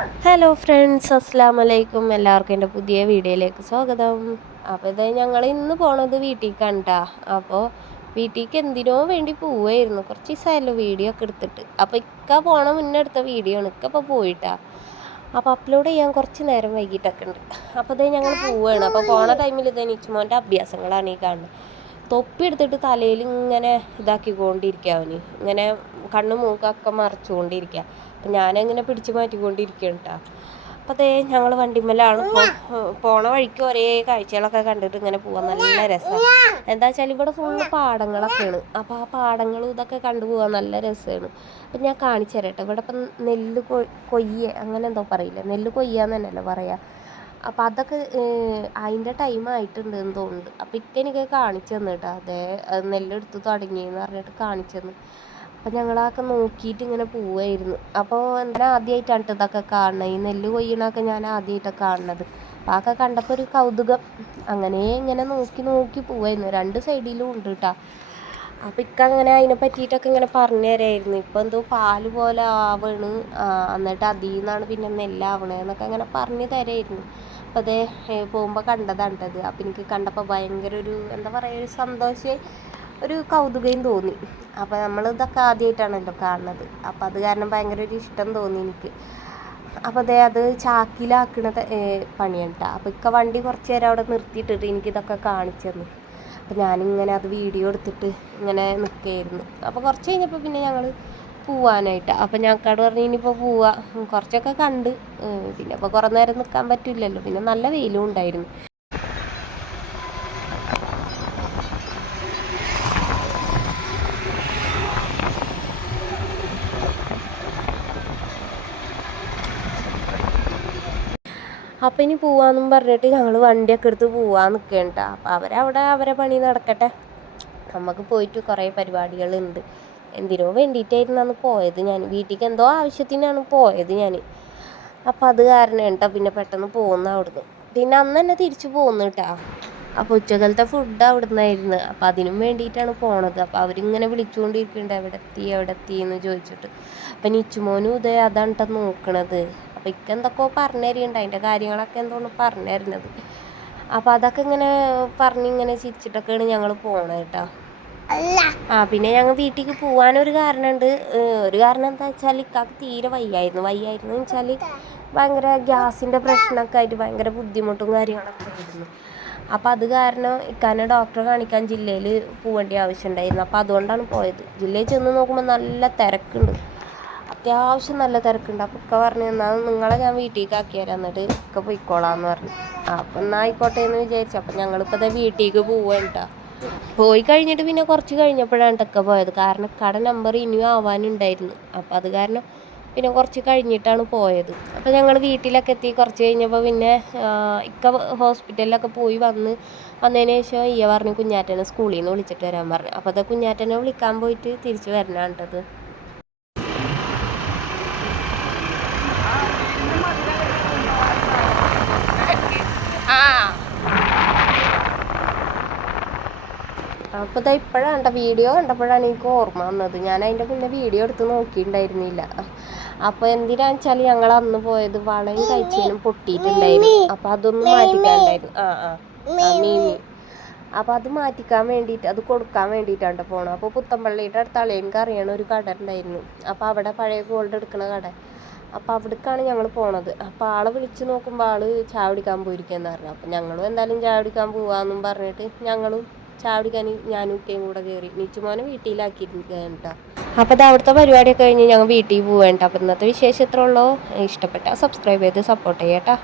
Hello friends, അസ്സലാമു അലൈക്കും. എല്ലാവർക്കും എൻ്റെ പുതിയ വീഡിയോയിലേക്ക് സ്വാഗതം. അപ്പോൾ ഇത് ഞങ്ങൾ ഇന്ന് പോണത് വീട്ടിലേക്കാണ് കേട്ടോ. അപ്പോൾ വീട്ടിലേക്ക് എന്തിനോ വേണ്ടി പോവായിരുന്നു. കുറച്ച് ദിവസമായല്ലോ വീഡിയോ ഒക്കെ എടുത്തിട്ട്. അപ്പോൾ ഇക്ക പോണ മുന്നേ എടുത്ത വീഡിയോ ആണ്. ഇക്ക ഇപ്പോൾ പോയിട്ടാ. അപ്പോൾ അപ്ലോഡ് ചെയ്യാൻ കുറച്ച് നേരം വൈകിട്ടൊക്കെ ഉണ്ട്. അപ്പോൾ ഇതേ ഞങ്ങൾ പോവുകയാണ്. അപ്പോൾ പോണ ടൈമിൽ ഇതേ നിച്ചുമോൻ്റെ അഭ്യാസങ്ങളാണ് ഈ കാണുന്നത്. തൊപ്പി എടുത്തിട്ട് തലയിൽ ഇങ്ങനെ ഇതാക്കിക്കൊണ്ടിരിക്കുക. അവന് ഇങ്ങനെ കണ്ണും മൂക്കൊക്കെ മറച്ചുകൊണ്ടിരിക്കുക. അപ്പം ഞാനങ്ങനെ പിടിച്ച് മാറ്റിക്കൊണ്ടിരിക്കുകയാണ് കേട്ടോ. അപ്പോൾ അതേ ഞങ്ങൾ വണ്ടിമേലാണ് പോണ വഴിക്ക് ഒരേ കാഴ്ചകളൊക്കെ കണ്ടിട്ട് ഇങ്ങനെ പോകാൻ നല്ല രസമാണ്. എന്താ വെച്ചാൽ ഇവിടെ ഫുള്ള് പാടങ്ങളൊക്കെയാണ്. അപ്പോൾ ആ പാടങ്ങളും ഇതൊക്കെ കണ്ടുപോകാൻ നല്ല രസമാണ്. അപ്പം ഞാൻ കാണിച്ചു തരട്ടെ. ഇവിടെ ഇപ്പം നെല്ല് കൊയ്യ അങ്ങനെ എന്തോ പറയില്ല, നെല്ല് കൊയ്യാന്ന് തന്നെയല്ലേ പറയുക. അപ്പം അതൊക്കെ അതിൻ്റെ ടൈം ആയിട്ടുണ്ട് എന്ന് തോന്നുന്നുണ്ട്. അപ്പം എനിക്ക് കാണിച്ചു തന്നു കേട്ടോ. അതേ നെല്ലെടുത്ത് തുടങ്ങിയെന്ന് പറഞ്ഞിട്ട് കാണിച്ചു തന്നു. അപ്പം ഞങ്ങളൊക്കെ നോക്കിയിട്ട് ഇങ്ങനെ പോവായിരുന്നു. അപ്പോൾ എന്താ ആദ്യമായിട്ടാണ് ഇതൊക്കെ കാണുന്നത്. ഈ നെല്ല് കൊയ്യണൊക്കെ ഞാൻ ആദ്യമായിട്ടാണ് കാണുന്നത്. അപ്പോൾ അതൊക്കെ കണ്ടപ്പോൾ ഒരു കൗതുകം. അങ്ങനെ ഇങ്ങനെ നോക്കി നോക്കി പോവായിരുന്നു. രണ്ട് സൈഡിലും ഉണ്ട് കേട്ടോ. അപ്പം അങ്ങനെ അതിനെ പറ്റിയിട്ടൊക്കെ ഇങ്ങനെ പറഞ്ഞു തരായിരുന്നു. ഇപ്പം എന്തോ പാല് പോലെ ആവണ്, എന്നിട്ട് അതിൽ നിന്നാണ് പിന്നെ നെല്ലാവണേന്നൊക്കെ അങ്ങനെ പറഞ്ഞു തരായിരുന്നു. അപ്പോൾ അതേ പോകുമ്പോൾ കണ്ടതാണ് കേട്ടത്. അപ്പം എനിക്ക് കണ്ടപ്പോൾ ഭയങ്കര ഒരു എന്താ പറയുക, ഒരു സന്തോഷം, ഒരു കൗതുകയും തോന്നി. അപ്പോൾ നമ്മളിതൊക്കെ ആദ്യമായിട്ടാണല്ലോ കാണുന്നത്. അപ്പോൾ അത് കാരണം ഭയങ്കര ഒരു ഇഷ്ടം തോന്നി എനിക്ക്. അപ്പോൾ അത് ചാക്കിലാക്കണ പണിയാണ് കേട്ടോ. അപ്പോൾ ഇക്ക വണ്ടി കുറച്ച് നേരം അവിടെ നിർത്തിയിട്ടിട്ട് എനിക്കിതൊക്കെ കാണിച്ചു തന്നു. അപ്പോൾ ഞാനിങ്ങനെ അത് വീഡിയോ എടുത്തിട്ട് ഇങ്ങനെ നിൽക്കുകയായിരുന്നു. അപ്പോൾ കുറച്ച് കഴിഞ്ഞപ്പോൾ പിന്നെ ഞങ്ങൾ പോവാനായിട്ട്. അപ്പം ഞങ്ങൾക്കവിടെ പറഞ്ഞ് ഇനിയിപ്പോൾ പോവാം. കുറച്ചൊക്കെ കണ്ട് പിന്നെ ഇപ്പോൾ കുറേ നേരം നിൽക്കാൻ പറ്റില്ലല്ലോ. പിന്നെ നല്ല വെയിലും ഉണ്ടായിരുന്നു. അപ്പം ഇനി പോവാന്നും പറഞ്ഞിട്ട് ഞങ്ങൾ വണ്ടിയൊക്കെ എടുത്ത് പോവാൻ നിൽക്കുകയാണ് കേട്ടോ. അപ്പം അവരവിടെ അവരെ പണി നടക്കട്ടെ. നമുക്ക് പോയിട്ട് കുറേ പരിപാടികളുണ്ട്. എന്തിനോ വേണ്ടിയിട്ടായിരുന്നു അന്ന് പോയത്. ഞാൻ വീട്ടിലേക്ക് എന്തോ ആവശ്യത്തിനാണ് പോയത് ഞാൻ. അപ്പം അത് കാരണം കേട്ടോ പിന്നെ പെട്ടെന്ന് പോകുന്ന അവിടുന്ന്. പിന്നെ അന്ന് തന്നെ തിരിച്ചു പോകുന്നു കേട്ടോ. അപ്പോൾ ഉച്ചകാലത്തെ ഫുഡ് അവിടെ നിന്നായിരുന്നു. അപ്പം അതിനും വേണ്ടിയിട്ടാണ് പോണത്. അപ്പോൾ അവരിങ്ങനെ വിളിച്ചുകൊണ്ടിരിക്കുന്നുണ്ട്, എവിടെ എത്തി എന്ന് ചോദിച്ചിട്ട്. അപ്പം നിച്ചുമോനും ഇതേ അതാണ് കേട്ടോ നോക്കണത്. അപ്പോൾ എന്തൊക്കെയോ പറഞ്ഞു തരുന്നുണ്ട്, അതിൻ്റെ കാര്യങ്ങളൊക്കെ എന്തോന്ന് പറഞ്ഞു തരുന്നത്. അപ്പോൾ അതൊക്കെ ഇങ്ങനെ പറഞ്ഞിങ്ങനെ ചിരിച്ചിട്ടൊക്കെയാണ് ഞങ്ങൾ പോണത് കേട്ടോ. പിന്നെ ഞങ്ങൾ വീട്ടിലേക്ക് പോകാനൊരു കാരണമുണ്ട്. ഒരു കാരണം എന്താ വെച്ചാൽ ഇക്കാക്ക് തീരെ വയ്യായിരുന്നു വെച്ചാൽ ഭയങ്കര ഗ്യാസിൻ്റെ പ്രശ്നമൊക്കെ ആയിട്ട് ഭയങ്കര ബുദ്ധിമുട്ടും കാര്യങ്ങളൊക്കെ ആയിരുന്നു. അപ്പോൾ അത് കാരണം ഇക്കാനെ ഡോക്ടറെ കാണിക്കാൻ ജില്ലയിൽ പോകേണ്ട ആവശ്യമുണ്ടായിരുന്നു. അപ്പോൾ അതുകൊണ്ടാണ് പോയത്. ജില്ലയിൽ ചെന്ന് നോക്കുമ്പോൾ നല്ല തിരക്കുണ്ട്, അത്യാവശ്യം നല്ല തിരക്കുണ്ട്. അപ്പോൾ ഇക്ക പറഞ്ഞു എന്നാൽ നിങ്ങളെ ഞാൻ വീട്ടിലേക്ക് ആക്കി തരാം, എന്നിട്ട് ഇക്ക പോയിക്കോളാന്ന് പറഞ്ഞു. അപ്പം എന്നാൽ ആയിക്കോട്ടെ എന്ന് വിചാരിച്ചു. അപ്പം ഞങ്ങളിപ്പോൾ വീട്ടിലേക്ക് പോവാണ് കേട്ടോ. പോയി കഴിഞ്ഞിട്ട് പിന്നെ കുറച്ച് കഴിഞ്ഞപ്പോഴാണ് ഇക്ക പോയത്. കാരണം ഇക്കയുടെ നമ്പർ ഇനിയും ആവാനുണ്ടായിരുന്നു. അപ്പം അത് കാരണം പിന്നെ കുറച്ച് കഴിഞ്ഞിട്ടാണ് പോയത്. അപ്പോൾ ഞങ്ങൾ വീട്ടിലൊക്കെ എത്തി. കുറച്ച് കഴിഞ്ഞപ്പോൾ പിന്നെ ഇക്ക ഹോസ്പിറ്റലിലൊക്കെ പോയി വന്നതിന് ശേഷം പറഞ്ഞു കുഞ്ഞാറ്റനെ സ്കൂളിൽ നിന്ന് വിളിച്ചിട്ട് വരാൻ പറഞ്ഞു. അപ്പോൾ അത് കുഞ്ഞാറ്റനെ വിളിക്കാൻ പോയിട്ട് തിരിച്ച് വരണാണ് കേട്ടത്. അപ്പോൾ ഇപ്പോഴാണ് കേട്ടോ വീഡിയോ കണ്ടപ്പോഴാണ് എനിക്ക് ഓർമ്മ വന്നത്. ഞാൻ അതിൻ്റെ മുന്നേ വീഡിയോ എടുത്ത് നോക്കിയിട്ടുണ്ടായിരുന്നില്ല. അപ്പോൾ എന്തിനാണെന്ന് വെച്ചാൽ ഞങ്ങൾ അന്ന് പോയത് വളയും കഴിച്ചതിനും പൊട്ടിയിട്ടുണ്ടായിരുന്നു. അപ്പോൾ അതൊന്നും മാറ്റിക്കാനുണ്ടായിരുന്നു. മീമി. അപ്പോൾ അത് മാറ്റിക്കാൻ വേണ്ടിയിട്ട്, അത് കൊടുക്കാൻ വേണ്ടിയിട്ടാണ് പോകണം. അപ്പോൾ പുത്തമ്പള്ളിയുടെ അടുത്ത് അളിയൻക്ക് അറിയണ ഒരു കട ഉണ്ടായിരുന്നു. അപ്പോൾ അവിടെ പഴയ ഗോൾഡ് എടുക്കുന്ന കട. അപ്പോൾ അവിടേക്കാണ് ഞങ്ങൾ പോണത്. അപ്പോൾ ആളെ വിളിച്ച് നോക്കുമ്പോൾ ആൾ ചായ കുടിക്കാൻ പോയിരിക്കുകയെന്ന് പറഞ്ഞു. അപ്പോൾ ഞങ്ങളും എന്തായാലും ചായ കുടിക്കാൻ പോവാമെന്നും പറഞ്ഞിട്ട് ഞങ്ങളും ചായ കുടിക്കാൻ ഞാനും ഉപ്പയും കൂടെ കയറി. നിച്ചുമോനെ വീട്ടിലാക്കിയിരിക്കുകയാണ് കേട്ടോ. അപ്പോൾ അത് അവിടുത്തെ പരിപാടിയൊക്കെ കഴിഞ്ഞ് ഞങ്ങൾ വീട്ടിൽ പോവേണ്ട. അപ്പോൾ ഇന്നത്തെ വിശേഷം ഇത്ര ഉള്ളൂ. ഇഷ്ടപ്പെട്ടാൽ സബ്സ്ക്രൈബ് ചെയ്ത് സപ്പോർട്ട് ചെയ്യാം കേട്ടോ.